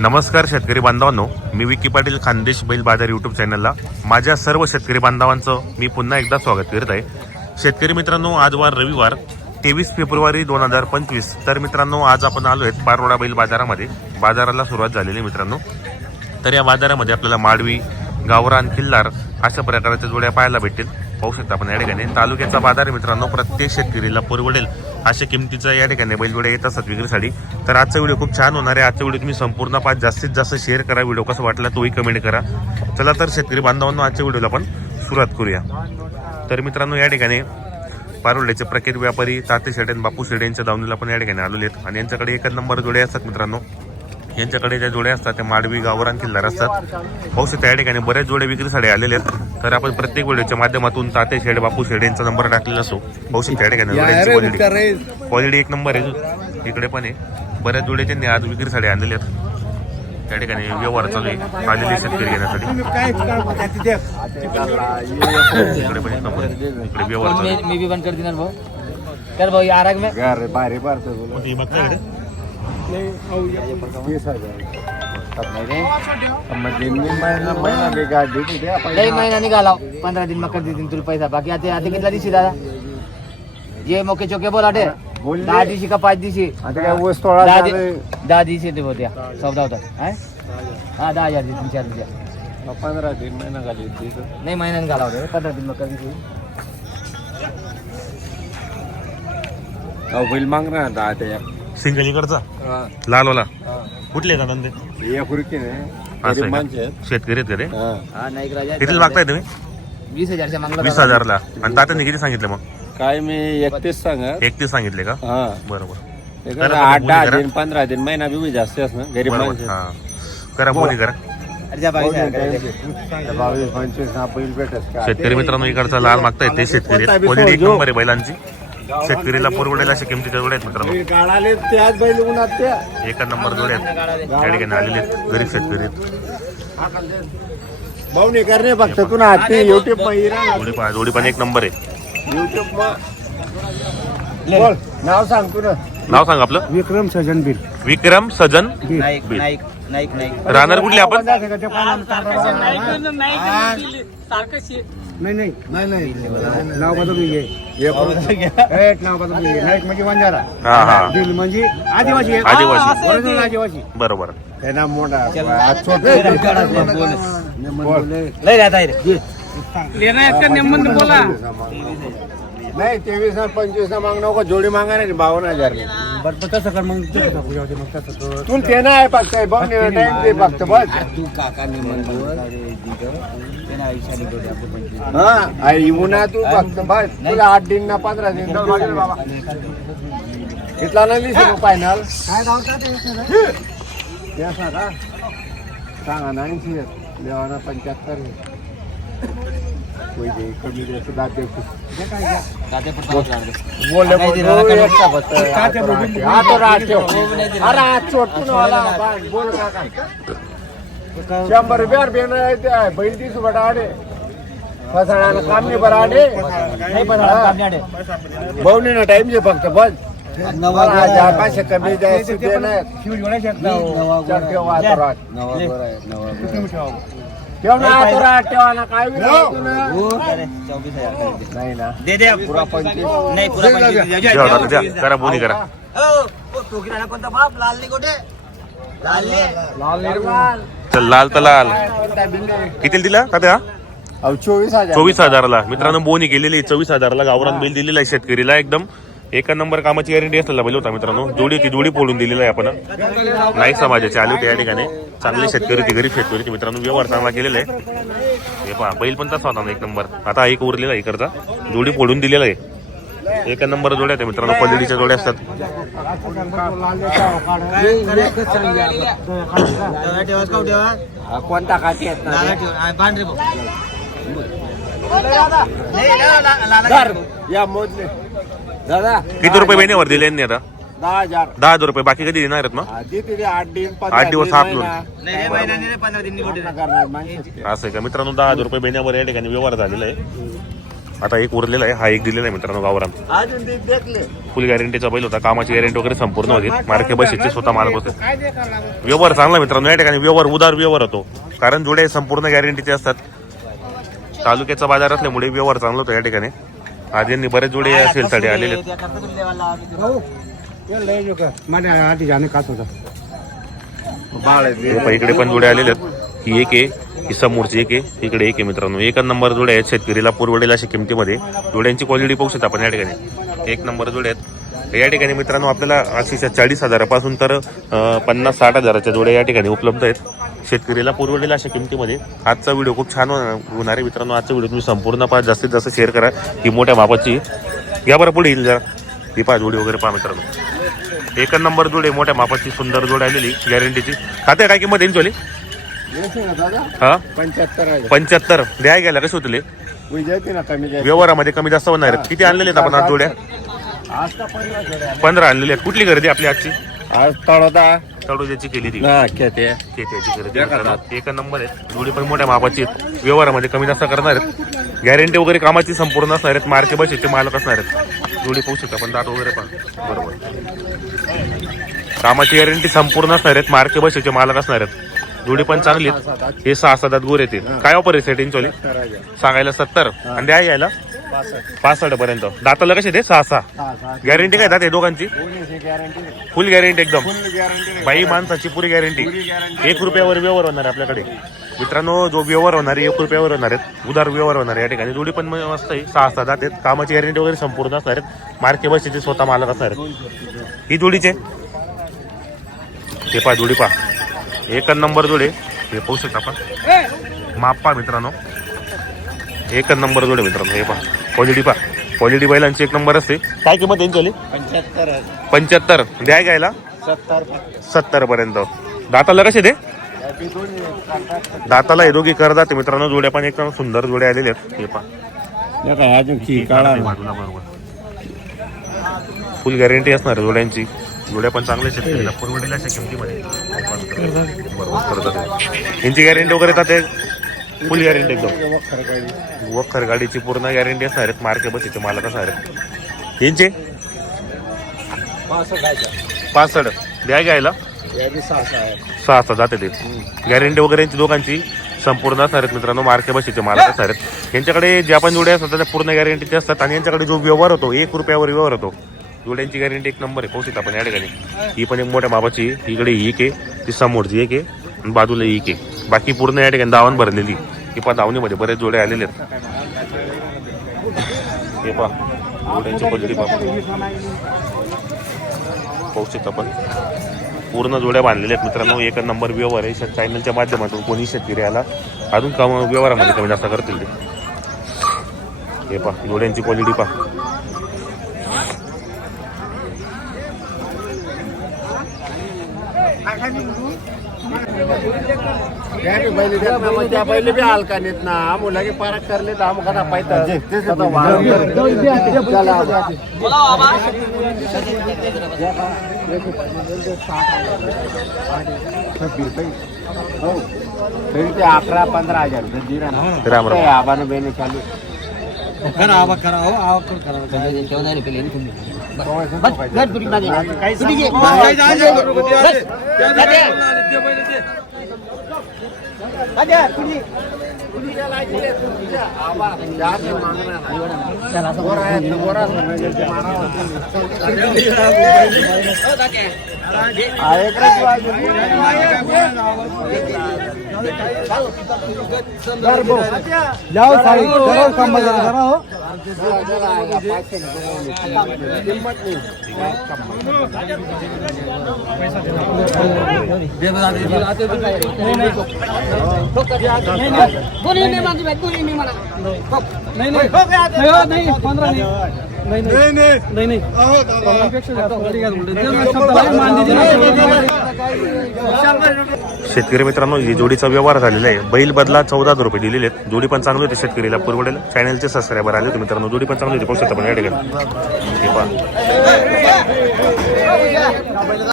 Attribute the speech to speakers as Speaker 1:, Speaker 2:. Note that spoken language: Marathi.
Speaker 1: नमस्कार शेतकरी बांधवांनो मी विकी पाटील खानदेश बैल बाजार यूट्यूब चॅनलला माझ्या सर्व शेतकरी बांधवांचं मी पुन्हा एकदा स्वागत करत आहे. शेतकरी मित्रांनो आज वार रविवार तेवीस फेब्रुवारी दोन हजार पंचवीस. तर मित्रांनो आज आपण आलो आहेत पारोडा बैल बाजारामध्ये. बाजाराला सुरुवात झालेली मित्रांनो. तर या बाजारामध्ये आपल्याला माडवी गावरान किल्लार अशा प्रकारच्या जोड्या पाहायला भेटतील. पाहू शकता आपण या ठिकाणी. तालुक्याचा बाजार आहे मित्रांनो प्रत्येक शेतकरीला परवडेल अशा किमतीचा या ठिकाणी बैलजोड्या येत असतात विक्रीसाठी तर आजचा व्हिडिओ खूप छान होणार आहे. आजचा व्हिडिओ तुम्ही संपूर्ण पाच जास्तीत जास्त शेअर करा. व्हिडिओ कसा वाटला तोही कमेंट करा. चला तर शेतकरी बांधवांनो आजच्या व्हिडिओला आपण सुरुवात करूया. तर मित्रांनो या ठिकाणी पारोड्याचे प्रख्यात व्यापारी ताते शेड बापू शेड यांच्या दावणीला पण या ठिकाणी आलेले आहेत. आणि यांच्याकडे एकच नंबर जोडे असतात मित्रांनो. यांच्याकडे ज्या जोड्या असतात त्या माडवी गावरान किल्लार असतात. पाहू शकता या ठिकाणी बऱ्याच जोड्या विक्रीसाठी आलेले आहेत. तर आपण प्रत्येक व्हिडिओच्या माध्यमातून ताते शेड बापू शेड यांचा नंबर टाकलेला असो पाहू शकता या ठिकाणी जोड्यांची क्वालिटी क्वालिटी एक नंबर आहे. इकडे पण आहे. बऱ्याच जोड्या त्यांनी आज विक्रीसाठी आणलेले आहेत. त्या ठिकाणी व्यवहार चालू आहे. आलेले शेतकरी घेण्यासाठी. इकडे पण एक नंबर आहे. इकडे व्यवहार चालू आहे.
Speaker 2: मी भी बंद कर देना भाऊ. कर भाऊ आरग में.
Speaker 3: बारे बारतो वीस हजार महिना
Speaker 2: निघाला. पंधरा दिन मग कर देतील तुला पैसा? बाकी आता आता कितला दिवशी दादा? ये मोके चोके बोला
Speaker 3: बोलले.
Speaker 2: दहा दिवशी का पाच दिवशी? दहा दिवशी ते होत्या चौदा होता? हा दहा हजार तीन चार दिवशी
Speaker 3: पंधरा दिन महिना तिथं
Speaker 2: नाही महिना निघाला होता पंधरा दिन मग कर दिवशी
Speaker 3: अहो बैल मागणार आता आता एक.
Speaker 1: सिंगल इकडचा?
Speaker 3: हा.
Speaker 1: लालवाला?
Speaker 3: हा.
Speaker 1: कुठले का असं आहे
Speaker 3: आहेत.
Speaker 1: शेतकरी आहेत का
Speaker 2: राजा
Speaker 1: किती मागताय तुम्ही?
Speaker 2: वीस हजारच्या मागला
Speaker 1: वीस हजारला. आणि तात्याने किती सांगितलं मग?
Speaker 3: काय मी एकतीस सांगा.
Speaker 1: एकतीस सांगितले का?
Speaker 3: हा.
Speaker 1: बरोबर.
Speaker 3: ते
Speaker 1: करा
Speaker 3: आठ दहा
Speaker 1: बोली करा.
Speaker 3: दिन पंधरा दिन महिना बी जास्त असणं गरीब
Speaker 1: बरोबर.
Speaker 3: माणसं
Speaker 1: हा. करा बोली
Speaker 2: हजार
Speaker 3: पंचवीस हा बैल भेटत का
Speaker 1: शेतकरी मित्रांनो इकडचा लाल मागतायत ते शेतकरी आहेत. क्वालिटी एक नंबर आहे बैलांची. शेतकरीला परवडेल अशा किमतीच्या जोड्या आहेत मित्रांनो
Speaker 3: बैल काढाले त्याच बैल उन्हात त्या
Speaker 1: एका नंबर जोड्या आहेत त्या ठिकाणी आलेले आहेत गरीब शेतकरी आहेत
Speaker 3: भाऊ नाही करणे फक्त तू ना युट्यूब
Speaker 1: जोडी पण जोडी पण एक नंबर आहे
Speaker 3: युट्यूब बोल नाव सांग तू ना
Speaker 1: नाव सांग आपलं
Speaker 3: विक्रम सजन बीर
Speaker 1: विक्रम सजन
Speaker 2: नाईक
Speaker 1: बीर.
Speaker 2: नाईक नाईक नाईक
Speaker 1: राहणार कुठले आपण
Speaker 3: नाही नाही. नाही नाही. नाव बदलून घे. एक नाव बदलून घे. नाईक म्हणजे वंजारा.
Speaker 1: हा हा.
Speaker 3: दिल म्हणजे आदिवासी. आहे.
Speaker 1: आदिवासी.
Speaker 3: Original आदिवासी.
Speaker 1: बरोबर.
Speaker 3: नाव मोठा. आज छोटं. बोल. नाही तेवीस ना पंचवीस ना माग नको. जोडी मागा नाही बावन्न हजार.
Speaker 2: कसं कर मग
Speaker 3: तू ते नाही फक्त बघ टाइम ते फक्त बस
Speaker 2: तू काका मी
Speaker 3: हा आई उन्हा तू फक्त बस तुला आठ दिन ना पंधरा दिन जाऊ लागेल बाबा. इथला नाही दिसेल फायनल काय का? सांगा नाही देवाना पंच्याहत्तर दे, कमी द्यायचं दात. बोलले. हा. शंभर ते आहे. बैल तीस रुपये आडे। फसाडायला काम नाही बरं आडे। भाऊनी ना टाइम जे फक्त बस पाचशे कमी द्यायचे ते काय ना?
Speaker 2: चौबीस हजार.
Speaker 3: नाही ना.
Speaker 2: दे दे
Speaker 3: पुरा पंचवीस.
Speaker 2: नाही पुरा पंचवीस. द्या.
Speaker 1: द्या आता, द्या. करा बोली करा.
Speaker 2: हो, हो, तो किराणा कोणता बाप? लाल लाल नाही.
Speaker 3: लाल निर्माल
Speaker 1: चल लाल तर लाल. किती दिला का त्या
Speaker 3: चोवीस हजार.
Speaker 1: चोवीस हजाराला. मित्रांनो बोनी केलेली चोवीस हजाराला गावरान बिल दिलेला आहे शेतकरीला एकदम. एका नंबर कामाची गॅरंटी असलेला बैल होता मित्रांनो. जोडी ती जोडी पोडून दिलेला आहे आपण. नाईक समाजाचे आले होते या ठिकाणी. चांगले शेतकरी ती गरीब शेतकरी ती मित्रांनो. व्यवहार चांगला केलेला आहे. हे पहा बैल पण तसा होता ना एक नंबर. आता एक उरलेला आहे इकडचा. जोडी पोडून दिलेला आहे. एका नंबर जोड्या आहेत मित्रांनो क्वालिटीच्या जोड्या असतात.
Speaker 3: कोणता? खाती आहेत. या मोजले. दादा
Speaker 1: किती रुपये महिन्यावर दिले यांनी आता?
Speaker 3: दहा हजार.
Speaker 1: दहा हजार रुपये बाकी कधी देणार आहेत मग?
Speaker 3: आधी तिथे आठ दिन पंधरा
Speaker 1: आठ दिवस
Speaker 3: दिन
Speaker 1: हाकलून.
Speaker 3: महिना.
Speaker 2: नाही रे, महिना नाही रे, पंधरा दिन निघून
Speaker 3: करणार माणसं.
Speaker 1: असं आहे का? मित्रांनो दहा हजार रुपये महिन्यावर या ठिकाणी व्यवहार झालेला आहे. आता एक उरलेला आहे हा एक दिलेला आहे मित्रांनो गावरान.
Speaker 3: अजून ते देखले
Speaker 1: फुल गॅरंटीचा बैल होता कामाची गॅरंटी वगैरे संपूर्ण होती. मार्के बसेचे स्वतः मालक होते व्यवहार चांगला मित्रांनो या ठिकाणी व्यवहार उदार व्यवहार होतो. कारण जोडे संपूर्ण गॅरंटीचे असतात. तालुक्याचा बाजार असल्यामुळे व्यवहार चांगला होतो या ठिकाणी. आज यांनी बरेच जोडे असेल साठी आलेले. आहेत.
Speaker 3: माझ्या आधी जाणे काच होता बाळ
Speaker 1: हे पहा, इकडे पण जोडे आलेले आहेत. ही एक आहे ही समोरची एक आहे इकडे एक आहे मित्रांनो. एकच नंबर जोडे आहेत शेतकरीला पुरवडेल अशा किमतीमध्ये. जोड्यांची क्वालिटी पाहू शकता आपण या ठिकाणी. एक नंबर जोडे आहेत. या ठिकाणी मित्रांनो आपल्याला अक्षरशः चाळीस हजारापासून तर अं, पन्नास साठ हजाराच्या जोड्या या ठिकाणी उपलब्ध आहेत. शेतकरीला पुरवडेल अशा किमतीमध्ये आजचा व्हिडिओ खूप छान होणार आहे. मित्रांनो आजचा व्हिडिओ तुम्ही संपूर्ण पहा. जास्तीत जास्त शेअर करा. ही मोठ्या मापाची या बरं पुढे येईल जरा. ही पहा जोडी वगैरे पहा मित्रांनो. एकच नंबर जोडे मोठ्या मापाची सुंदर जोड आलेली गॅरंटीची खाते काय किंमत येईल चोली हा?
Speaker 3: पंच्याहत्तर आहे.
Speaker 1: पंच्याहत्तर. द्याय गेला कसे होतले व्यवहारामध्ये कमी जास्त होणार आहेत. किती आणलेले आहेत आपण आज जोड्या. पंधरा आणलेले आहेत. कुठली खरेदी आपली आजची?
Speaker 3: आज तळोदा.
Speaker 1: तडोद्याची केली ती.
Speaker 3: हा
Speaker 1: खरेदी. एक नंबर आहे जोडी पण मोठ्या मापाची आहेत. व्यवहारामध्ये कमी जास्त करणार आहेत. गॅरंटी वगैरे कामाची संपूर्ण असणार आहेत. मार्के बसेचे मालक असणार आहेत. जोडी पाहू शकता पण दात वगैरे पण. बरोबर. कामाची गॅरंटी संपूर्ण असणार आहेत. मार्के बसेचे मालक असणार आहेत. जोडी पण चांगली आहेत. हे सहा सात गोर येते काय ऑफर आहे सेटिंग चोली सांगायला सत्तर. आणि द्या यायला. पासष्ट. पर्यंत दाताला कसे ते सहा सहा. गॅरंटी काय दात आहे दोघांची? फुल गॅरंटी एकदम. बाई माणसाची पुरी गॅरंटी एक रुपयावर व्यवहार होणार आहे आपल्याकडे. मित्रांनो जो व्यवहार होणार आहे एक रुपयावर होणार आहेत. उदार व्यवहार होणार आहे या ठिकाणी. जोडी पण मस्त आहे. सहा सहा जात आहेत. कामाची गॅरंटी वगैरे संपूर्ण असणार आहेत. मार्के बसचे स्वतः मालक असणार आहेत. ही जोडीचे? हे पा जोडी पा एकच नंबर जोडे हे पाहू शकता आपण. माप पा मित्रांनो. एकच नंबर जोडे मित्रांनो हे पा क्वालिटी पा क्वालिटी बैलांची एक नंबर असते. काय किंमत येईल चली
Speaker 3: पंच्याहत्तर
Speaker 1: पंच्याहत्तर. द्या घ्यायला.
Speaker 3: सत्तर.
Speaker 1: सत्तर पर्यंत. दाताला कसे ते? दाताला हे दोघी करदाते मित्रांनो जोड्या पण एकदम सुंदर जोड्या आलेल्या आहेत. हे पहा. फुल गॅरंटी असणार जोड्यांची. जोड्या पण चांगल्या शेतकऱ्याला परवडेल अशा किमतीमध्ये. यांची गॅरंटी वगैरे येतात फुल गॅरंटी एकदम. वखर गाडीची पूर्ण गॅरंटी असणार आहेत. मार्के बसीचे मालक असणार आहेत. यांचे? पासष्ट द्या घ्यायला.
Speaker 3: सहा सहा
Speaker 1: जाते ते. गॅरंटी वगैरे यांची दोघांची संपूर्ण असणार आहेत मित्रांनो. मार्के बशीचे मालक असणार आहेत. यांच्याकडे ज्या पण जोड्या असतात त्या पूर्ण गॅरंटीचे असतात. आणि यांच्याकडे जो व्यवहार होतो एक रुपयावर व्यवहार होतो. जोड्यांची गॅरंटी एक नंबर आहे. पोहोचत आपण या ठिकाणी. ही पण एक मोठ्या आहे. इकडे ही एक आहे. ती समोरची एक आहे. आणि बाजूला एक आहे. बाकी पूर्ण या ठिकाणी दावण भरलेली. हे पहा दावणीमध्ये बरेच जोडे आलेले आहेत. हे पहा जोड्यांची क्वालिटी पाहू शकतो आपण. पूर्ण जोड्या बांधलेल्या आहेत मित्रांनो. एक नंबर व्यवहार आहे. चॅनलच्या माध्यमातून कोणी शेतकरी आला अजून काम व्यवहारामध्ये कमी जास्त करतील ते. हे पहा जोड्यांची क्वालिटी पहा.
Speaker 3: बी ना, हलका नेत ना लगे पारक करले तर आमू कसा पाहिजे अकरा पंधरा हजार रुपये दिला ना आबाने बेने चालू
Speaker 4: जाओ सारी चलो कम बजा करा हो नहीं नहीं नहीं हो, नहीं पंद्रह नहीं नहीं नहीं नहीं नहीं पंधरापेक्षा जास्त होती का बोलते? ते मग शब्द आहे, मान दीजिए ना.
Speaker 1: शेतकरी मित्रांनो ही जोडीचा व्यवहार झालेला आहे. बैल बदला चौदा हजार रुपये दिलेले आहेत. जोडी पण चांगली होती शेतकरीला. परवडेल. चॅनलचे सबस्क्रायबर आले होते मित्रांनो. जोडी पण चांगली होती. पाहू शकता पण या ठिकाणी.